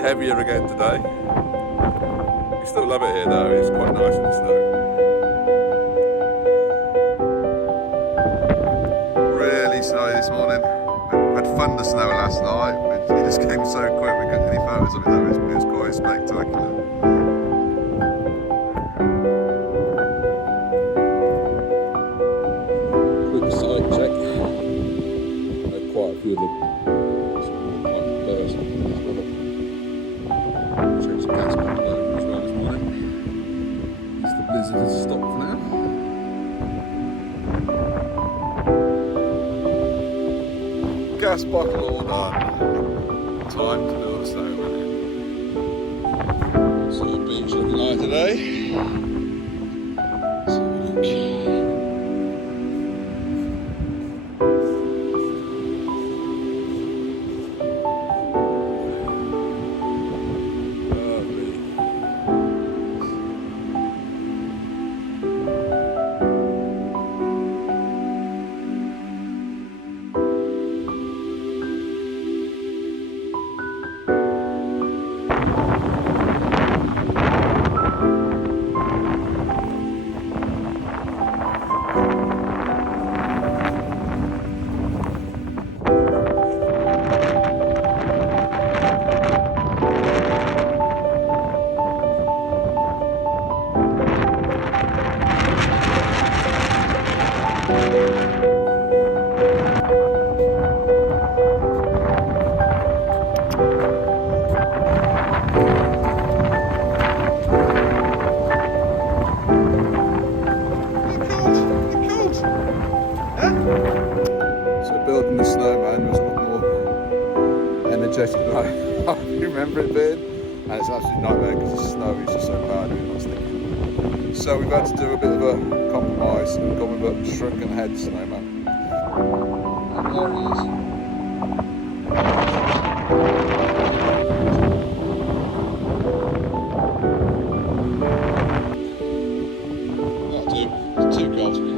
heavier again today. We still love it here though, it's quite nice in the snow. Really snowy this morning. We had thunder snow last night, but it just came so quick we couldn't get any photos of it though. It was quite spectacular. Quick sight check. Quite a few of them. Check some gas back there as well this morning. As the blizzard has stopped for now. Gas bottle all done. Time to build a snowman. See the beach looking like today. Let's have a look. So building the snowman was a lot more energetic than I remember it being, and it's an absolute nightmare because the snow is just so bad and it's not sticking. So we've had to do a bit of a compromise and gone with a shrunken head snowman. And there he is. That'll do. It's too cold.